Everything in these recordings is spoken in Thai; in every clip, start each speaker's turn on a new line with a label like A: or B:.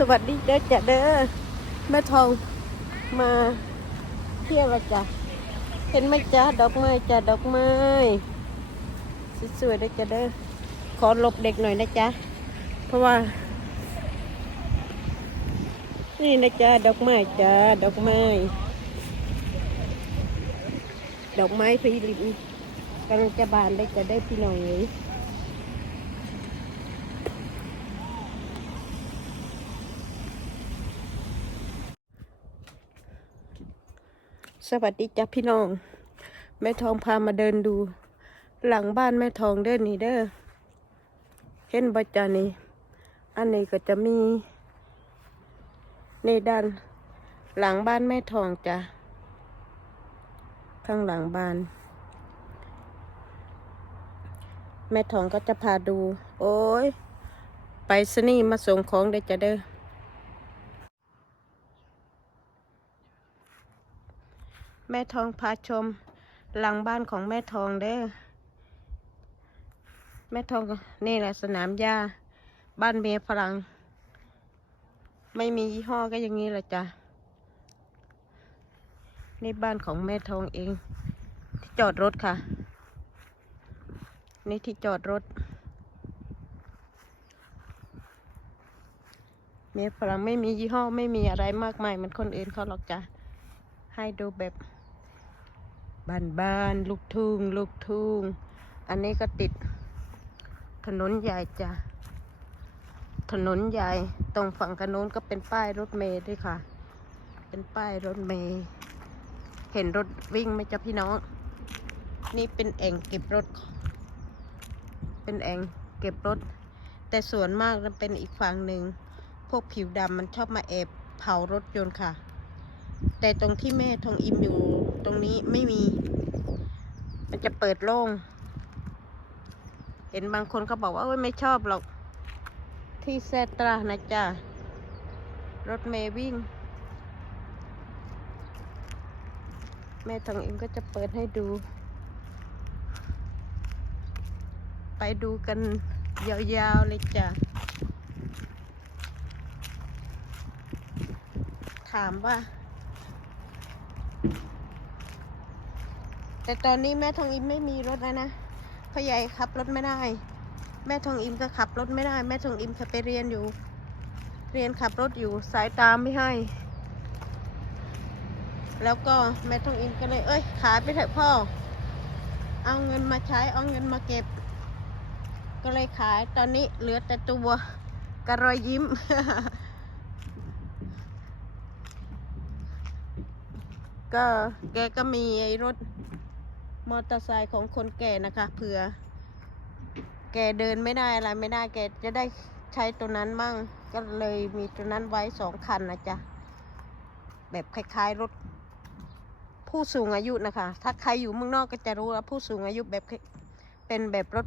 A: สวัสดีเด้อจ้ะเด้อแม่ทองมาเที่ยวจ้ะเห็นไหมจ้ะดอกไม้จ้ะดอกไม้สวยๆเด้อจ้ะเด้อขอหลบเด็กหน่อยนะจ๊ะเพราะว่า นี่นะจ๊ะดอกไม้จ้ะดอกไม้ ดอกไม้ฟิลิปกำลังจะบานได้จะได้พี่น้องเลย สวัสดีจ้ะพี่น้อง แม่ทองพามาเดินดู หลังบ้านแม่ทองเดินนี่เด้อเห็นบัจานี่อันนี้ก็จะมี ในด้าน หลังบ้านแม่ทองจ้ะข้างหลังบ้าน แม่ทองก็จะพาดู โอ้ยไปสนี่มาส่งของเด้จ้ะเด้อ แม่ทองพาชม หลังบ้านของแม่ทองเด้อ แม่ทองนี่แหละสนามหญ้า บ้านเมียฝรั่ง ไม่มียี่ห้อก็อย่างนี้แหละจ้ะ นี่บ้านของแม่ทองเอง ที่จอดรถค่ะ นี่ที่จอดรถ เมียฝรั่งไม่มียี่ห้อไม่มีอะไรมากมายเหมันคนอื่นเขาหรอกจ้ะให้ดูแบบ บ้านบ้านๆลูกทุ่งลูกทุ่ง อันนี้ก็ติด ถนนใหญ่จ้ะ ถนนใหญ่ ตรงฝั่งกันโน้นก็เป็นป้ายรถเมล์ด้วยค่ะ เป็นป้ายรถเมล์เห็นรถวิ่งไหมจ๊ะพี่น้อง นี่เป็นแอ่งเก็บรถ เป็นแอ่งเก็บรถ แต่ส่วนมากมันเป็นอีกฝั่งหนึ่ง พวกผิวดำมันชอบมาแอบเผารถยนต์ค่ะ แต่ตรงที่แม่ทองอิมอยู่ตรงนี้ไม่มี มันจะเปิดโล่ง เห็นบางคนเขาบอกว่าไม่ชอบหรอก ที่แซตรานะจ๊ะ รถเมย์วิ่ง แม่ทองอิมก็จะเปิดให้ดู ไปดูกันยาวๆเลยจ้ะถามว่า แต่ตอนนี้แม่ทองอิมไม่มีรถแล้วนะพ่อใหญ่ขับรถไม่ได้ แม่ทองอิมก็ขับรถไม่ได้ แม่ทองอิมจะไปเรียนอยู่ เรียนขับรถอยู่สายตามไม่ให้ แล้วก็แม่ทองอิมก็เลย เอ้ยขายไปเถอะพ่อ เอาเงินมาใช้เอาเงินมาเก็บ ก็เลยขายตอนนี้เหลือแต่ตัวกระรอยยิ้มก็แกก็มีไอ้รถ มอเตอร์ไซค์ของคนแก่นะคะเผื่อ แกเดินไม่ได้อะไรไม่ได้แกจะได้ใช้ตัวนั้นมั่ง ก็เลยมีตัวนั้นไว้สองคันนะจ๊ะ แบบคล้ายๆรถผู้สูงอายุนะคะ ถ้าใครอยู่เมืองนอกก็จะรู้ว่าผู้สูงอายุแบบเป็นแบบรถ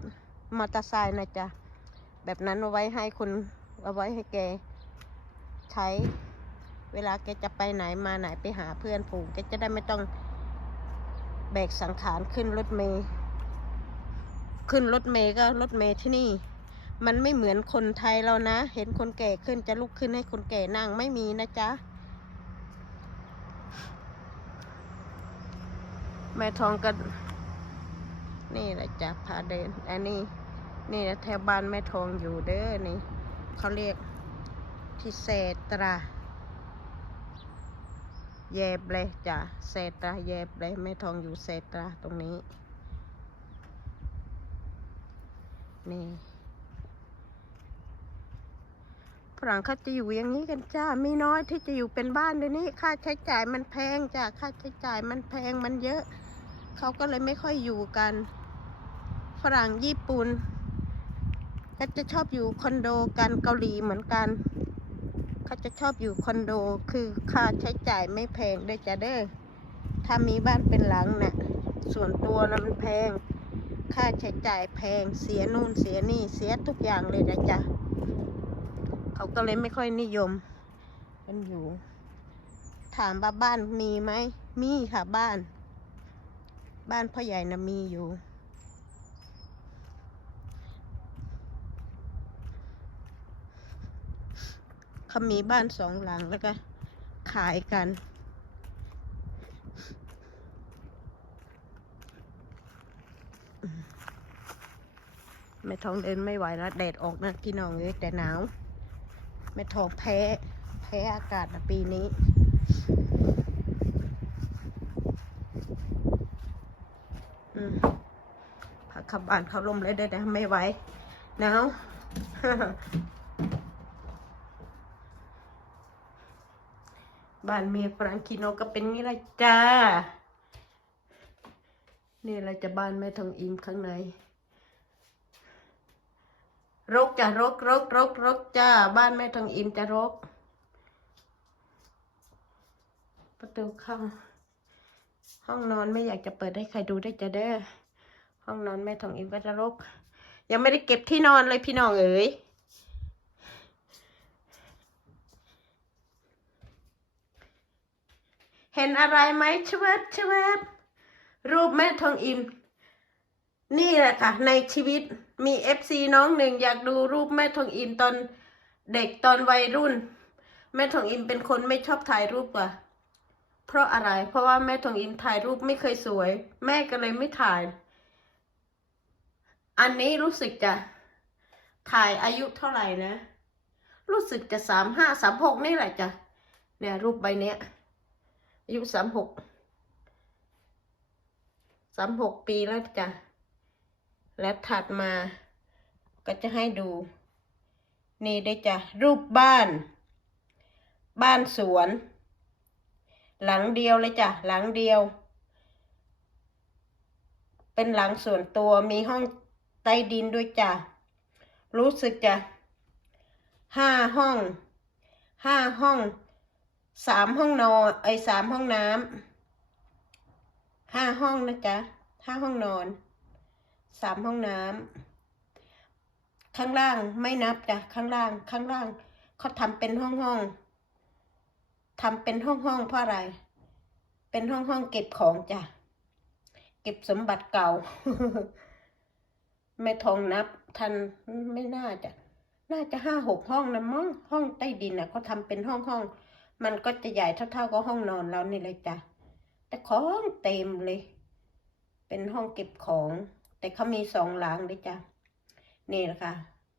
A: มอเตอร์ไซค์นะจ๊ะ แบบนั้นเอาไว้ให้คนเอาไว้ให้แกใช้ เวลาแกจะไปไหนมาไหนไปหาเพื่อนฝูงแกจะได้ไม่ต้อง แบกสังขารขึ้นรถเมย์ขึ้นรถเมย์ก็รถเมย์ที่นี่ มันไม่เหมือนคนไทยเรานะ เห็นคนแก่ขึ้นจะลุกขึ้นให้คนแก่นั่งไม่มีนะจ๊ะ แม่ทองก็นี่แหละจ้ะพาเดินอันนี้ นี่นะแถวบ้านแม่ทองอยู่เด้อนี่เขาเรียกที่เซตรา แยบเลยจ้ะเซตราแยบเลยแม่ทองอยู่เซตราตรงนี้ นี่ฝรั่งเขาจะอยู่อย่างนี้กันจ้ามีน้อยที่จะอยู่เป็นบ้านเดี๋ยวนี้ ค่าใช้จ่ายมันแพงจ้ะค่าใช้จ่ายมันแพงมันเยอะ เขาก็เลยไม่ค่อยอยู่กัน ฝรั่งญี่ปุ่นก็จะชอบอยู่คอนโดกันเกาหลีเหมือนกัน เขาจะชอบอยู่คอนโดคือค่าใช้จ่ายไม่แพงด้วยจ้ะเด้อถ้ามีบ้านเป็นหลังน่ะส่วนตัวนะมันแพง ค่าใช้จ่ายแพงเสียนู่นเสียนี่เสียทุกอย่างเลยนะจ๊ะเขาก็เลยไม่ค่อยนิยมกันอยู่ ถามว่าบ้านมีไหมมีค่ะบ้าน บ้านพ่อใหญ่นะมีอยู่ เขามีบ้านสองหลังแล้วก็ขายกันแม่ทองเดินไม่ไหวแล้วแดดออกนะพี่น้องเลยแต่หนาวแม่ทองแพ้ แพ้อากาศนะปีนี้อืมพักขับบ้านเขาลมเลยเด้แต่ไม่ไหวหนาว บ้านเมียฟรังคิโนก็เป็นงี้แหละจ้า นี่เราจะบ้านแม่ทองอิมข้างใน รกจะรกรกรกรกจ้า บ้านแม่ทองอิมจะรก ประตูเข้า ห้องนอนไม่อยากจะเปิดให้ใครดูได้จะเด้อ ห้องนอนแม่ทองอิมก็จะรก ยังไม่ได้เก็บที่นอนเลยพี่น้องเอ๋ย เห็นอะไรไหมชวบชวบรูปแม่ทองอิมนี่แหละค่ะ ในชีวิตมีเอฟซีน้องหนึ่งอยากดูรูปแม่ทองอิมตอนเด็กตอนวัยรุ่น แม่ทองอิมเป็นคนไม่ชอบถ่ายรูปกว่าเพราะอะไร เพราะว่าแม่ทองอิมถ่ายรูปไม่เคยสวย แม่ก็เลยไม่ถ่าย อันนี้รู้สึกจะถ่ายอายุเท่าไหร่นะ รู้สึกจะสามห้าสามหกนี่แหละจ้ะเนี่ยรูปใบเนี้ย อายุสามหกสามหกปีแล้วจ้ะ และถัดมาก็จะให้ดู นี่ได้จ้ะ รูปบ้าน บ้านสวน หลังเดียวเลยจ้ะ หลังเดียว เป็นหลังส่วนตัวมีห้องใต้ดินด้วยจ้ะ รู้สึกจ้ะห้าห้องห้าห้อง สามห้องนอนไอ้สามห้องน้ำห้าห้องนะจ๊ะห้าห้องนอนสามห้องน้ำข้างล่างไม่นับจ้ะข้างล่างข้างล่างเขาทำเป็นห้องห้องทำเป็นห้องห้องเพราะอะไร เป็นห้องห้องเก็บของจ้ะเก็บสมบัติเก่า ไม่ทองนับทันไม่น่าจะ น่าจะห้าหกห้องนะมั้งห้องใต้ดินน่ะเขาทำเป็นห้องห้อง มันก็จะใหญ่เท่าๆกับห้องนอนเรานี่เลยจ้ะ แต่ของเต็มเลย เป็นห้องเก็บของ แต่เขามีสองหลังเลยจ้ะ นี่แหละค่ะ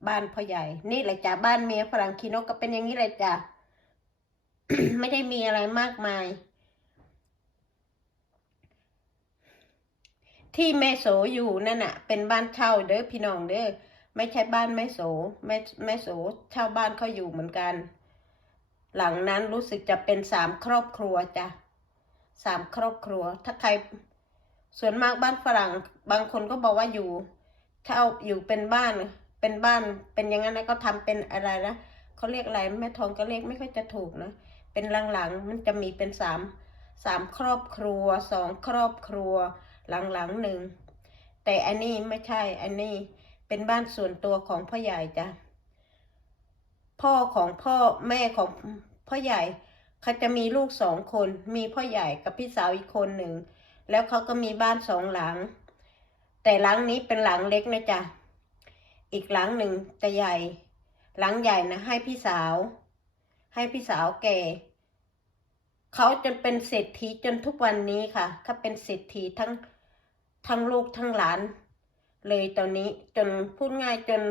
A: บ้านพ่อใหญ่ นี่แหละจ้ะ บ้านเมียฝรั่งคีนก็เป็นอย่างนี้เลยจ้ะ ไม่ได้มีอะไรมากมาย ที่แม่โสอยู่นั่นน่ะ เป็นบ้านเช่าเด้อพี่น้องเด้อ ไม่ใช่บ้านแม่โสแม่แม่โสเช่าบ้านเขาอยู่เหมือนกัน หลังนั้นรู้สึกจะเป็นสามครอบครัวจ้ะสามครอบครัว ถ้าใครส่วนมากบ้านฝรั่ง บางคนก็บอกว่าอยู่เช่าอยู่เป็นบ้านเป็นบ้านเป็นอย่างนั้นนะก็ทำเป็นอะไรนะเขาเรียกอะไรแม่ทองก็เรียกไม่ค่อยจะถูกนะเป็นหลังๆมันจะมีเป็นสามสามครอบครัวสองครอบครัวหลังๆหนึ่งแต่อันนี้ไม่ใช่อันนี้เป็นบ้านส่วนตัวของพ่อใหญ่จ้ะ พ่อของพ่อแม่ของพ่อใหญ่เขาจะมีลูกสองคน มีพ่อใหญ่กับพี่สาวอีกคนหนึ่ง แล้วเขาก็มีบ้านสองหลัง แต่หลังนี้เป็นหลังเล็กนะจ๊ะ อีกหลังหนึ่งจะใหญ่ หลังใหญ่นะให้พี่สาว ให้พี่สาวแก่ เขาจนเป็นเศรษฐีจนทุกวันนี้ค่ะ เขาเป็นเศรษฐีทั้งทั้งลูกทั้งหลาน เลยตอนนี้จนพูดง่ายจน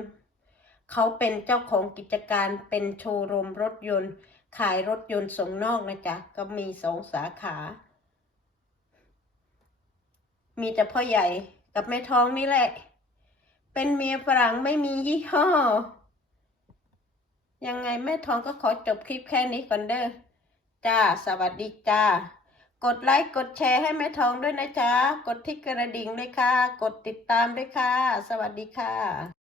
A: เขาเป็นเจ้าของกิจการเป็นโชว์รูมรถยนต์ ขายรถยนต์ส่งนอกนะจ๊ะ ก็มีสองสาขา มีแต่พ่อใหญ่กับแม่ท้องนี่แหละ เป็นเมียฝรั่งไม่มียี่ห้อ ยังไงแม่ท้องก็ขอจบคลิปแค่นี้ก่อนเด้อ จ้า สวัสดีจ้า กดไลค์กดแชร์ให้แม่ท้องด้วยนะจ๊ะ กดที่กระดิ่งเลยค่ะ กดติดตามด้วยค่ะ สวัสดีค่ะ